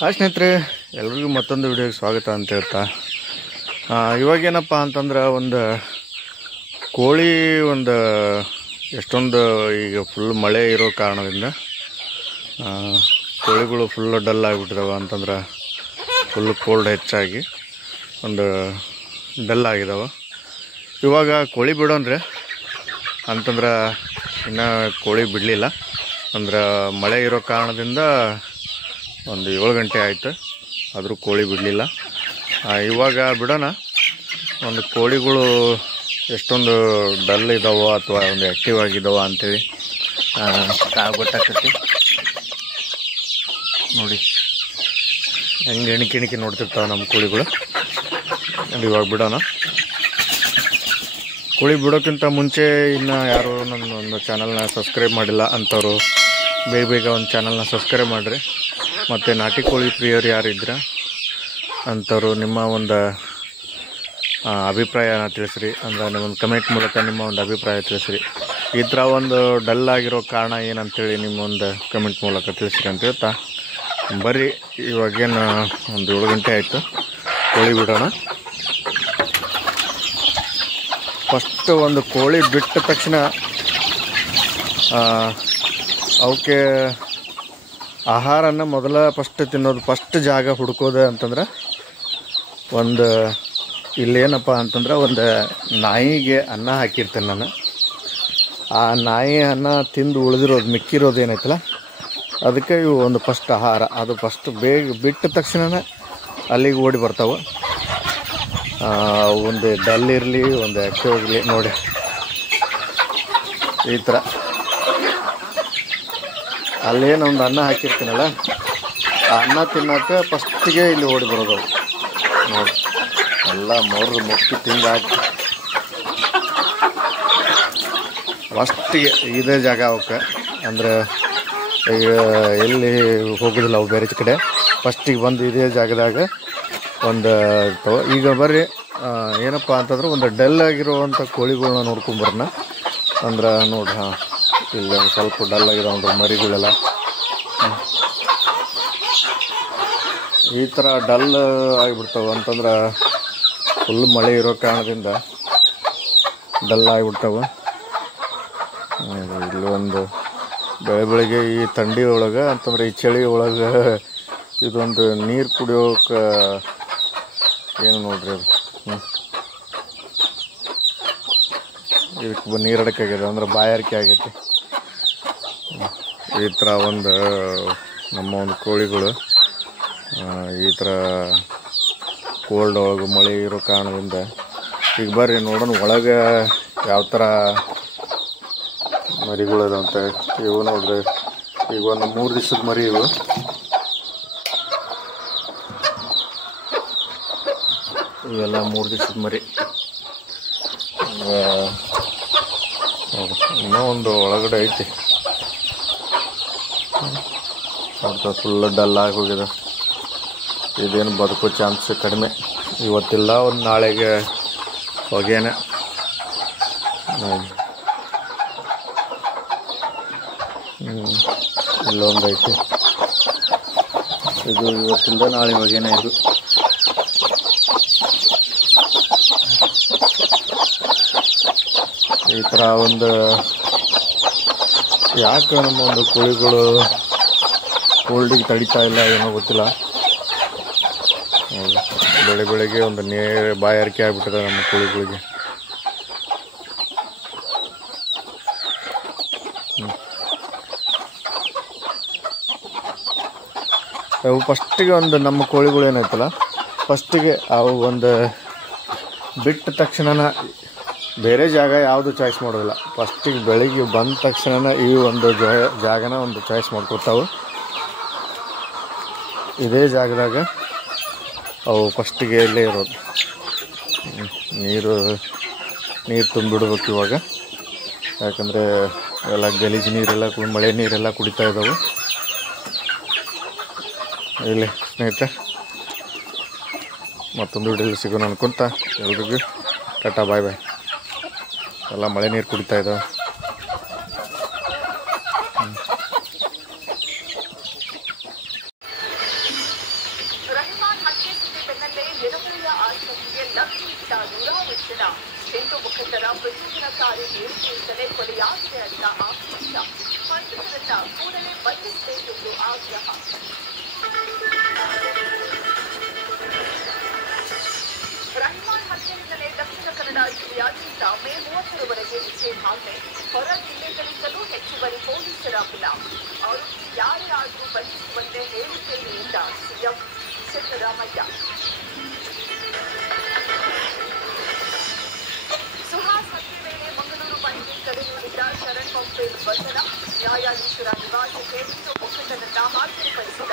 Hi ಸ್ನೇಹಿತರೆ, ಎಲ್ರಿಗೂ ಮತ್ತೊಂದು ವಿಡಿಯೋಗೆ ಸ್ವಾಗತ ಅಂತ ಹೇಳ್ತಾ ಇವಾಗೇನಪ್ಪ ಅಂತಂದ್ರೆ ಒಂದು ಕೋಳಿ ಎಷ್ಟೊಂದು ಈಗ ಫುಲ್ ಮಳೆ ಇರೋ ಕಾರಣದಿಂದ ಕೋಳಿಗಳು ಫುಲ್ ಡಲ್ ಆಗಿಬಿಟ್ಟಿದಾವೆ. ಅಂತಂದ್ರೆ ಫುಲ್ ಕೋಲ್ಡ್ ಹೆಚ್ಚಾಗಿ ಒಂದು ಡಲ್ ಆಗಿದಾವೆ. ಇವಾಗ ಕೋಳಿ ಬಿಡೋನ್ರಿ ಅಂತಂದ್ರೆ ಇನ್ನೂ ಕೋಳಿ ಬಿಡಲಿಲ್ಲ. ಅಂದ್ರೆ ಮಳೆ ಇರೋ ಕಾರಣದಿಂದ ಒಂದು 7 ಗಂಟೆ ಆಯಿತು, ಆದರೂ ಕೋಳಿ ಬಿಡಲಿಲ್ಲ. ಇವಾಗ ಬಿಡೋಣ. ಒಂದು ಕೋಳಿಗಳು ಎಷ್ಟೊಂದು ಡಲ್ ಇದ್ದಾವೋ ಅಥವಾ ಒಂದು ಆ್ಯಕ್ಟಿವ್ ಆಗಿದ್ದಾವೋ ಅಂಥೇಳಿ ಗೊತ್ತಾಗ್ತೈತಿ. ನೋಡಿ ಹೆಂಗೆ ಎಣಿಕೆ ನೋಡ್ತಿರ್ತಾವೆ ನಮ್ಮ ಕೋಳಿಗಳು. ಇವಾಗ ಬಿಡೋಣ. ಕೋಳಿ ಬಿಡೋಕ್ಕಿಂತ ಮುಂಚೆ ಇನ್ನು ಯಾರು ನನ್ನ ಒಂದು ಚಾನಲ್ನ ಸಬ್ಸ್ಕ್ರೈಬ್ ಮಾಡಿಲ್ಲ ಅಂಥವ್ರು ಬೇಗ ಒಂದು ಚಾನಲ್ನ ಸಬ್ಸ್ಕ್ರೈಬ್ ಮಾಡಿರಿ. ಮತ್ತು ನಾಟಿ ಕೋಳಿ ಪ್ರಿಯರು ಯಾರಿದ್ರೆ ಅಂಥವ್ರು ನಿಮ್ಮ ಒಂದು ಅಭಿಪ್ರಾಯನ ತಿಳಿಸ್ರಿ. ಅಂದರೆ ನಿಮ್ಮೊಂದು ಕಮೆಂಟ್ ಮೂಲಕ ನಿಮ್ಮ ಒಂದು ಅಭಿಪ್ರಾಯ ತಿಳಿಸ್ರಿ. ಈ ಥರ ಒಂದು ಡಲ್ ಆಗಿರೋ ಕಾರಣ ಏನಂತೇಳಿ ನಿಮ್ಮೊಂದು ಕಮೆಂಟ್ ಮೂಲಕ ತಿಳಿಸ್ರಿ ಅಂತ ಹೇಳ್ತಾ ಬರ್ರಿ. ಇವಾಗೇನು ಒಂದು 7 ಗಂಟೆ ಆಯಿತು, ಕೋಳಿ ಬಿಡೋಣ. ಫಸ್ಟ್ ಒಂದು ಕೋಳಿ ಬಿಟ್ಟ ತಕ್ಷಣ ಅವಕ್ಕೆ ಆಹಾರನ ಫಸ್ಟ್ ತಿನ್ನೋದು, ಫಸ್ಟ್ ಜಾಗ ಹುಡ್ಕೋದು ಅಂತಂದ್ರೆ ಒಂದು ಇಲ್ಲೇನಪ್ಪ ಅಂತಂದ್ರೆ ಒಂದು ನಾಯಿಗೆ ಅನ್ನ ಹಾಕಿರ್ತೇನೆ ನಾನು. ಆ ನಾಯಿ ಅನ್ನ ತಿಂದು ಉಳಿದಿರೋದು ಮಿಕ್ಕಿರೋದು ಏನೈತಲ್ಲ ಅದಕ್ಕೆ ಇವು ಒಂದು ಫಸ್ಟ್ ಆಹಾರ. ಅದು ಫಸ್ಟ್ ಬೇಗ ಬಿಟ್ಟ ತಕ್ಷಣ ಅಲ್ಲಿಗೆ ಓಡಿ ಬರ್ತಾವೆ. ಒಂದು ಡಲ್ ಇರಲಿ ಒಂದು ಆ್ಯಕ್ಟಿವ್ ಇರಲಿ ನೋಡಿ ಈ ಥರ. ಅಲ್ಲೇನು ಒಂದು ಅನ್ನ ಹಾಕಿರ್ತೀನಲ್ಲ ಆ ಅನ್ನ ತಿನ್ನೋಕ್ಕೆ ಫಸ್ಟಿಗೆ ಇಲ್ಲಿ ಓಡಿ ಬರೋದು ನೋಡಿ. ಎಲ್ಲ ಮುಕ್ಕಿ ತಿಂದಾಕಿ ಫಸ್ಟಿಗೆ ಇದೇ ಜಾಗ ಅವಕ್ಕೆ. ಅಂದರೆ ಈಗ ಎಲ್ಲಿ ಹೋಗೋದಿಲ್ಲ ಅವು ಬೇರೆ ಕಡೆ. ಫಸ್ಟಿಗೆ ಬಂದು ಇದೇ ಜಾಗದಾಗ ಒಂದು ಇರ್ತವೆ. ಈಗ ಬರ್ರಿ ಏನಪ್ಪ ಅಂತಂದ್ರೆ ಒಂದು ಡಲ್ ಆಗಿರುವಂಥ ಕೋಳಿಗಳನ್ನ ನೋಡ್ಕೊಂಬರೋಣ. ಅಂದ್ರೆ ನೋಡಿ ಇಲ್ಲಿ ಒಂದು ಸ್ವಲ್ಪ ಡಲ್ ಆಗಿರೋ ಮರಿಗಳೆಲ್ಲ ಈ ಥರ ಡಲ್ ಆಗಿಬಿಡ್ತಾವೆ. ಅಂತಂದ್ರೆ ಫುಲ್ ಮಳೆ ಇರೋ ಕಾರಣದಿಂದ ಡಲ್ ಆಗಿಬಿಡ್ತಾವೆ. ಇಲ್ಲಿ ಒಂದು ಬೆಳಿಗ್ಗೆ ಈ ಥಂಡಿ ಒಳಗೆ ಅಂತಂದ್ರೆ ಈ ಚಳಿ ಒಳಗೆ ಇದೊಂದು ನೀರು ಕುಡಿಯೋಕೆ ಏನು ನೋಡ್ರಿ ಅದು ಇದಕ್ಕೆ ನೀರು ಅಡಕಾಗಿದೆ, ಅಂದ್ರೆ ಬಾಯಾರಿಕೆ ಆಗೈತಿ. ಈ ಥರ ಒಂದು ನಮ್ಮ ಒಂದು ಕೋಳಿಗಳು ಈ ಥರ ಕೋಲ್ಡ್ ಒಳಗೆ ಮಳೆ ಇರೋ ಕಾರಣದಿಂದ ಈಗ ಬರ್ರಿ ನೋಡೋಣ ಒಳಗೆ ಯಾವ ಥರ ಮರಿಗಳದಂತ. ಇವು ನೋಡ್ರಿ ಈಗ ಒಂದು 3 ದಿವಸದ ಮರಿ ಇವು. ಇವೆಲ್ಲ 3 ದಿವಸದ ಮರಿ. ಇನ್ನೂ ಒಂದು ಒಳಗಡೆ ಐತಿ, ಅದು ಫುಲ್ ಡಲ್ ಆಗಿ ಹೋಗಿದೆ. ಇದೇನು ಬದುಕೋ ಚಾನ್ಸ್ ಕಡಿಮೆ. ಇವತ್ತಿಲ್ಲ, ಒಂದು ನಾಳೆಗೆ ಹೊಗೆನೆ. ಇಲ್ಲೊಂದು ಐತಿ. ಇದು ಇವತ್ತಿಲ್ಲ, ನಾಳೆ ಹೊಗೆನೆ. ಇದು ಈ ಥರ ಒಂದು ಯಾಕೆ ನಮ್ಮ ಒಂದು ಕೋಳಿಗಳು ಕೋಲ್ಡಿಗೆ ತಡಿತಾ ಇಲ್ಲ ಏನೋ ಗೊತ್ತಿಲ್ಲ. ಬೆಳಗ್ಗೆ ಒಂದು ಬಾಯಾರಿಕೆ ಆಗಿಬಿಟ್ಟಿದೆ ನಮ್ಮ ಕೋಳಿಗಳಿಗೆ. ಅವು ಫಸ್ಟಿಗೆ ಒಂದು ನಮ್ಮ ಕೋಳಿಗಳು ಏನೈತಲ್ಲ ಫಸ್ಟಿಗೆ ಅವು ಒಂದು ಬಿಟ್ಟ ತಕ್ಷಣ ಬೇರೆ ಜಾಗ ಯಾವುದು ಚಾಯ್ಸ್ ಮಾಡೋದಿಲ್ಲ. ಫಸ್ಟಿಗೆ ಬೆಳಿಗ್ಗೆ ಬಂದ ತಕ್ಷಣ ಈ ಒಂದು ಜಾಗನ ಒಂದು ಚಾಯ್ಸ್ ಮಾಡ್ಕೊತಾವೆ. ಇದೇ ಜಾಗದಾಗ ಅವು ಫಸ್ಟಿಗೆ ಇಲ್ಲೇ ಇರೋದು. ನೀರು ತುಂಬಿಡ್ಬೇಕು ಇವಾಗ. ಯಾಕಂದರೆ ಎಲ್ಲ ಗಲೀಜು ನೀರೆಲ್ಲ ಮಳೆ ನೀರೆಲ್ಲ ಕುಡಿತಾ ಇದ್ದಾವೆ. ಇಲ್ಲಿ ಸ್ನೇಹಿತರೆ ಮತ್ತೊಂದು ವಿಡಿಯೋದಲ್ಲಿ ಸಿಗೋಣ ಅನ್ಕೊಂತ ಎಲ್ರಿಗೂ ಟಾಟಾ ಬಾಯ್ ಬಾಯ್. ಎಲ್ಲ ಮಳೆ ನೀರು ಕುಡಿತಾ ಇದ್ದಾವೆ. ಲಕ್ಷಿತ ನೂರಾರು ಜನ ಹಿಂದೂ ಮುಖಂಡರ ಪ್ರಚೋದನಕಾರಿ ಹೇಳಿಕೆಯಿಂದಲೇ ಕೊಲೆಯಾಗಿದೆ ಅಂತ ಆಕ್ರೋಶ. ಬಂಧಿತರನ್ನ ಕೂಡಲೇ ಬಂಧಿಸಬೇಕೆಂದು ಆಗ್ರಹ. ರಹಿಮಾನ್ ಹತ್ಯೆಯಿಂದಲೇ ದಕ್ಷಿಣ ಕನ್ನಡ ಜಿಲ್ಲೆಯಾದ್ಯಂತ ಮೇ 30ರವರೆಗೆ ನಿಷೇಧಾಜ್ಞೆ. ಹೊರ ಜಿಲ್ಲೆಗಳಿಂದಲೂ ಹೆಚ್ಚುವರಿ ಪೊಲೀಸರ ವಿಲ. ಆರೋಪಿ ಯಾರೇ ಆದರೂ ಬಂಧಿಸುವಂತೆ ಹೇಳುತ್ತೇನೆ ಎಂದ ಸಿಎಂ ಸಿದ್ದರಾಮಯ್ಯ. ಸುಹಾಸ್ ಹತ್ಯೆ ವೇಳೆ ಮಂಗಳೂರು ಮನೆಗೆ ಕರೆ ನೀಡಿದ್ದ ಶರಣ್ ಪಂಪೇಲ್ ಬಂಧನ. ನ್ಯಾಯಾಧೀಶರ ನಿವಾಸಕ್ಕೆ ಹಿಂದೂ ಮುಖಂಡನನ್ನ ಹಾಜರುಪಡಿಸಿದ